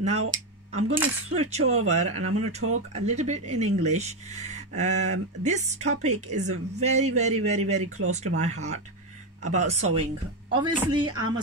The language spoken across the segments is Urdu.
now I'm going to switch over and I'm going to talk a little bit in English. This topic is very close to my heart about sewing. Obviously I'm a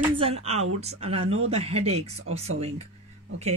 ins and outs and I know the headaches of sewing. Okay,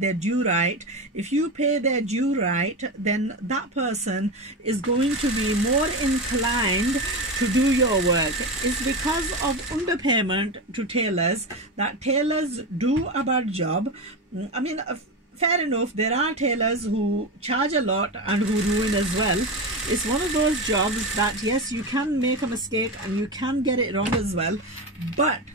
their due right, if you pay their due right, then that person is going to be more inclined to do your work. It's because of underpayment to tailors that tailors do a bad job. I mean, fair enough, there are tailors who charge a lot and who ruin as well. It's one of those jobs that yes, you can make a mistake and you can get it wrong as well, but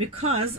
because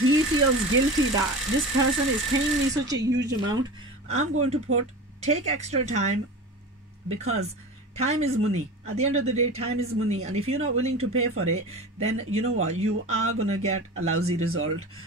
he feels guilty that this person is paying me such a huge amount, I'm going to take extra time, because time is money. At the end of the day, time is money, and if you're not willing to pay for it, then you know what, you are gonna get a lousy result.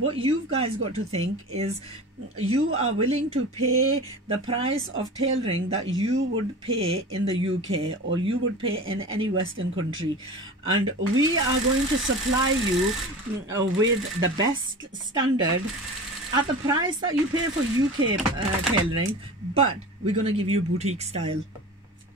What you guys got to think is you are willing to pay the price of tailoring that you would pay in the UK or you would pay in any Western country, and we are going to supply you with the best standard at the price that you pay for UK tailoring, but we're going to give you boutique style.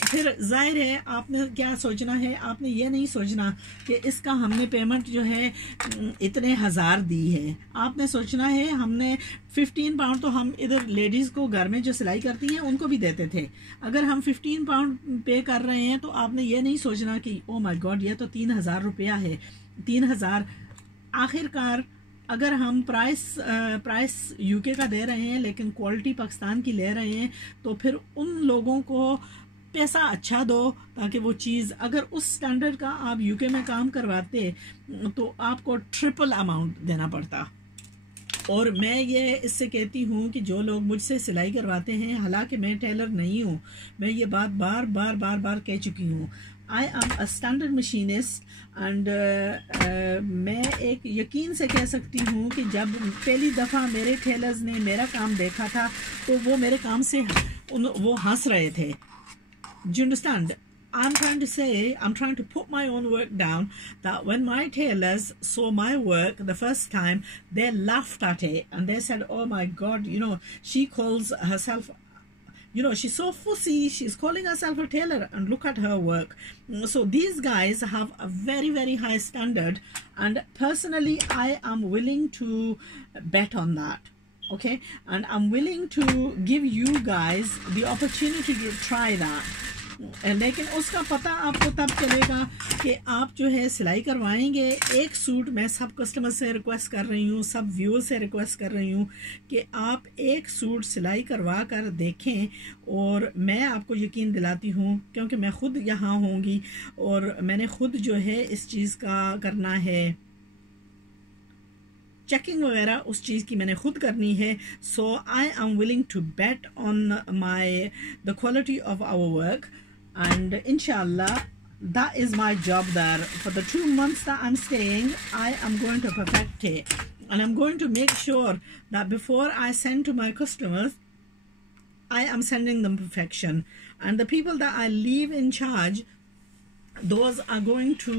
پھر ظاہر ہے آپ نے کیا سوچنا ہے, آپ نے یہ نہیں سوچنا کہ اس کا ہم نے پیمنٹ جو ہے اتنے ہزار دی ہے. آپ نے سوچنا ہے ہم نے 15 پاؤنڈ تو ہم ادھر لیڈیز کو گھر میں جو سلائی کرتی ہیں ان کو بھی دیتے تھے. اگر ہم 15 پاؤنڈ پے کر رہے ہیں تو آپ نے یہ نہیں سوچنا کہ او مائی گاڈ یہ تو 3000 روپیہ ہے. 3000 آخر کار اگر ہم پرائس یو کے کا دے رہے ہیں لیکن کوالٹی پاکستان کی لے رہے ہیں تو پھر ان لوگوں کو پیسہ اچھا دو تاکہ وہ چیز, اگر اس سٹینڈرڈ کا آپ یو کے میں کام کرواتے تو آپ کو ٹرپل اماؤنٹ دینا پڑتا. اور میں یہ اس سے کہتی ہوں کہ جو لوگ مجھ سے سلائی کرواتے ہیں, حالانکہ میں ٹیلر نہیں ہوں, میں یہ بات بار کہہ چکی ہوں, I am a standard machinist and میں ایک یقین سے کہہ سکتی ہوں کہ جب پہلی دفعہ میرے ٹیلرز نے میرا کام دیکھا تھا تو وہ میرے کام سے وہ ہنس رہے تھے. Do you understand? I'm trying to put my own work down, that when my tailors saw my work the first time, they laughed at it and they said, oh my God, she calls herself, she's so fussy, she's calling herself a tailor and look at her work. So these guys have a very, very high standard, and personally I am willing to bet on that. Okay, and I'm willing to give you guys the opportunity to try that. لیکن اس کا پتہ آپ کو تب چلے گا کہ آپ جو ہے سلائی کروائیں گے. ایک سوٹ میں سب کسٹمر سے ریکویسٹ کر رہی ہوں, سب ویور سے ریکویسٹ کر رہی ہوں کہ آپ ایک سوٹ سلائی کروا کر دیکھیں, اور میں آپ کو یقین دلاتی ہوں کیونکہ میں خود یہاں ہوں گی اور میں نے خود جو ہے اس چیز کا کرنا ہے, چیکنگ وغیرہ اس چیز کی میں نے خود کرنی ہے. So I am willing to bet on the quality of our work, and inshallah that is my job there. For the 2 months that I'm staying, I am going to perfect it, and I'm going to make sure that before I send to my customers, I am sending them perfection, and the people that I leave in charge, those are going to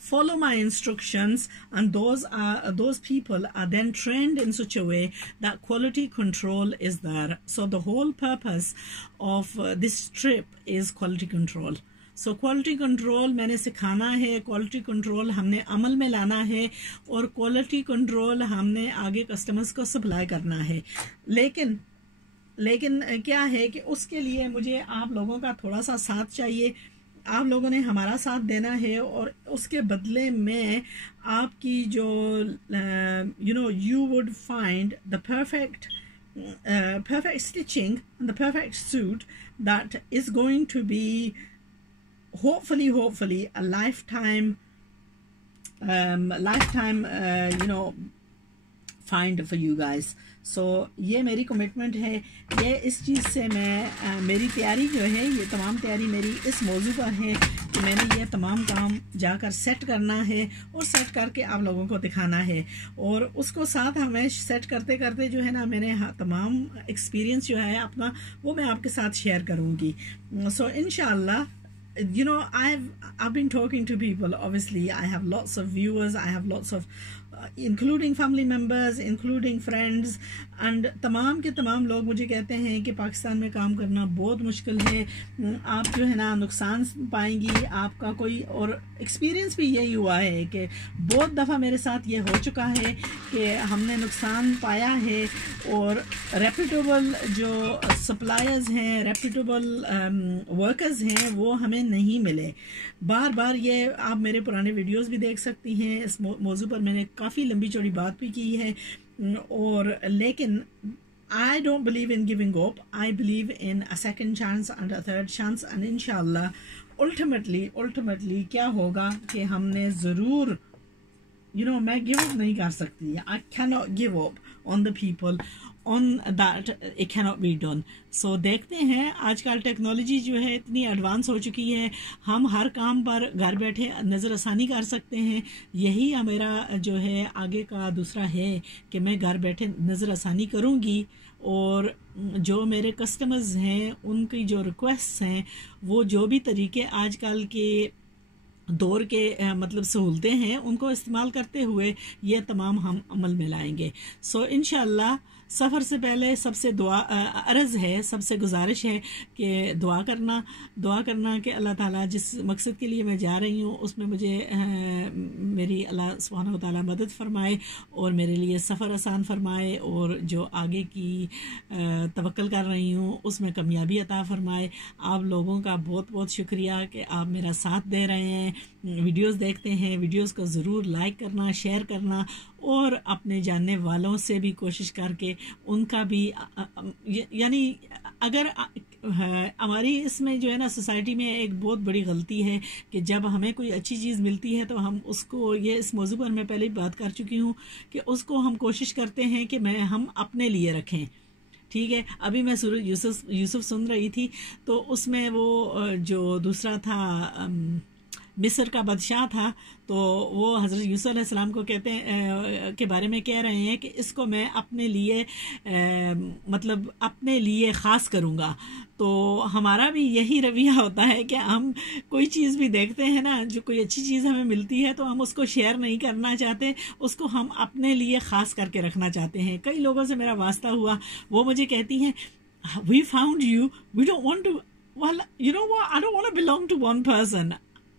follow my instructions, and those people are then trained in such a way that quality control is there. So the whole purpose of this trip is quality control. So quality control میں نے سکھانا ہے, quality control ہم نے عمل میں لانا ہے, اور quality control ہم نے آگے کسٹمرز کو سپلائی کرنا ہے. لیکن کیا ہے کہ اس کے لیے مجھے آپ لوگوں کا تھوڑا سا ساتھ چاہیے. آپ لوگوں نے ہمارا ساتھ دینا ہے, اور اس کے بدلے میں آپ کی جو you would find the perfect stitching and the perfect suit that is going to be hopefully a lifetime find for you guys. سو یہ میری کمٹمنٹ ہے. یہ اس چیز سے میں میری تیاری جو ہے, یہ تمام تیاری میری اس موضوع پر ہے کہ میں نے یہ تمام کام جا کر سیٹ کرنا ہے, اور سیٹ کر کے آپ لوگوں کو دکھانا ہے, اور اس کو ساتھ ہمیں سیٹ کرتے کرتے جو ہے نا میں نے تمام ایکسپیرینس جو ہے اپنا وہ میں آپ کے ساتھ شیئر کروں گی. سو انشاءاللہ I've been talking to people. Obviously I have lots of viewers, I have lots of including family members, including friends, and تمام کے تمام لوگ مجھے کہتے ہیں کہ پاکستان میں کام کرنا بہت مشکل ہے, آپ جو ہے نا نقصان پائیں گی. آپ کا کوئی اور ایکسپیرینس بھی یہی ہوا ہے کہ بہت دفعہ میرے ساتھ یہ ہو چکا ہے کہ ہم نے نقصان پایا ہے, اور ریپیٹیبل جو سپلائرز ہیں, ریپیٹیبل ورکرز ہیں, وہ ہمیں نہیں ملے. بار یہ آپ میرے پرانے ویڈیوز بھی دیکھ سکتی ہیں, اس موضوع پر میں نے کافی لمبی چوڑی بات بھی کی ہے. اور لیکن I don't believe in giving up. I believe in a second chance and a third chance, and inshallah ultimately کیا ہوگا کہ ہم نے ضرور میں give up نہیں کر سکتی. I cannot give up on the people on that. It cannot be done. So دیکھتے ہیں, آج کل ٹیکنالوجی جو ہے اتنی ایڈوانس ہو چکی ہے, ہم ہر کام پر گھر بیٹھے نظر ثانی کر سکتے ہیں. یہی میرا جو ہے آگے کا دوسرا ہے کہ میں گھر بیٹھے نظر ثانی کروں گی, اور جو میرے کسٹمرز ہیں ان کی جو ریکویسٹس ہیں, وہ جو بھی طریقے آج کل کے دور کے مطلب سہولتیں ہیں ان کو استعمال کرتے ہوئے یہ تمام ہم عمل میں لائیں گے. سو انشاءاللہ سفر سے پہلے سب سے عرض ہے، سب سے گزارش ہے کہ دعا کرنا کہ اللہ تعالیٰ جس مقصد کے لیے میں جا رہی ہوں اس میں مجھے میری اللہ سبحانہ و تعالیٰ مدد فرمائے اور میرے لیے سفر آسان فرمائے، اور جو آگے کی توکل کر رہی ہوں اس میں کامیابی عطا فرمائے۔ آپ لوگوں کا بہت بہت شکریہ کہ آپ میرا ساتھ دے رہے ہیں، ویڈیوز دیکھتے ہیں، ویڈیوز کو ضرور لائک کرنا، شیئر کرنا، اور اپنے جاننے والوں سے بھی کوشش کر کے ان کا بھی یعنی اگر ہماری اس میں جو ہے نا سوسائٹی میں ایک بہت بڑی غلطی ہے کہ جب ہمیں کوئی اچھی چیز ملتی ہے تو ہم اس کو، یہ اس موضوع پر میں پہلے ہی بات کر چکی ہوں کہ اس کو ہم کوشش کرتے ہیں کہ ہم اپنے لیے رکھیں، ٹھیک ہے۔ ابھی میں سورۃ یوسف سن رہی تھی تو اس میں وہ جو دوسرا تھا مصر کا بادشاہ تھا، تو وہ حضرت یوسف علیہ السلام کو کہتے ہیں کے بارے میں کہہ رہے ہیں کہ اس کو میں اپنے لیے مطلب اپنے لیے خاص کروں گا۔ تو ہمارا بھی یہی رویہ ہوتا ہے کہ ہم کوئی چیز بھی دیکھتے ہیں نا، جو کوئی اچھی چیز ہمیں ملتی ہے تو ہم اس کو شیئر نہیں کرنا چاہتے، اس کو ہم اپنے لیے خاص کر کے رکھنا چاہتے ہیں۔ کئی لوگوں سے میرا واسطہ ہوا، وہ مجھے کہتی ہیں we found you, we don't want to, well you know what, I don't want to belong to one person,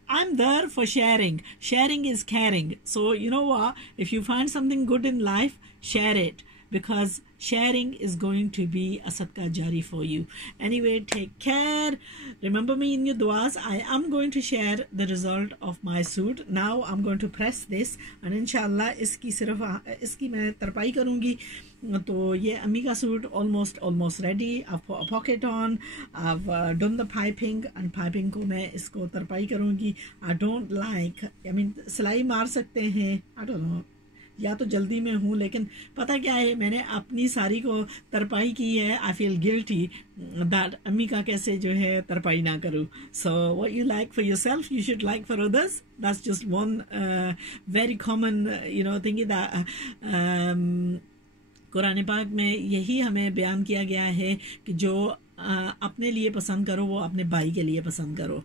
I'm there for sharing. Sharing is caring. So you know what, if you find something good in life, share it, because sharing is going to be a sadqa jari for you. Anyway, take care. Remember me in your duas. I am going to share the result of my suit. Now I'm going to press this and inshallah iski main tarpai karungi. تو یہ امی کا suit almost ready. I've put a pocket on, I've done the piping, and piping کو میں اس کو ترپائی کروں گی. I don't like, I mean سلائی مار سکتے ہیں, I don't know, یا تو جلدی میں ہوں, لیکن پتہ کیا ہے, میں نے اپنی ساری کو ترپائی کی ہے. I feel guilty that امی کا کیسے جو ہے ترپائی نہ کروں. So what you like for yourself, you should like for others. That's just one very common thing that قرآن پاک میں یہی ہمیں بیان کیا گیا ہے کہ جو اپنے لیے پسند کرو وہ اپنے بھائی کے لیے پسند کرو.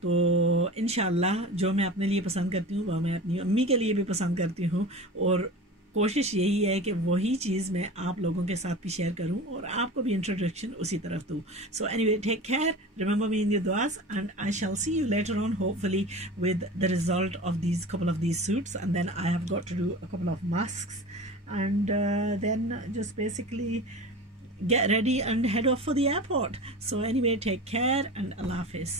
تو انشاءاللہ جو میں اپنے لیے پسند کرتی ہوں وہ میں اپنی امی کے لیے بھی پسند کرتی ہوں, اور کوشش یہی ہے کہ وہی چیز میں آپ لوگوں کے ساتھ بھی شیئر کروں اور آپ کو بھی انٹروڈکشن اسی طرف دوں. So anyway, take care, remember me in your duas, and I shall see you later on hopefully with the result of couple of these suits, and then I have got to do a couple of masks, and then just basically get ready and head off for the airport. So anyway, take care and Allah Hafiz.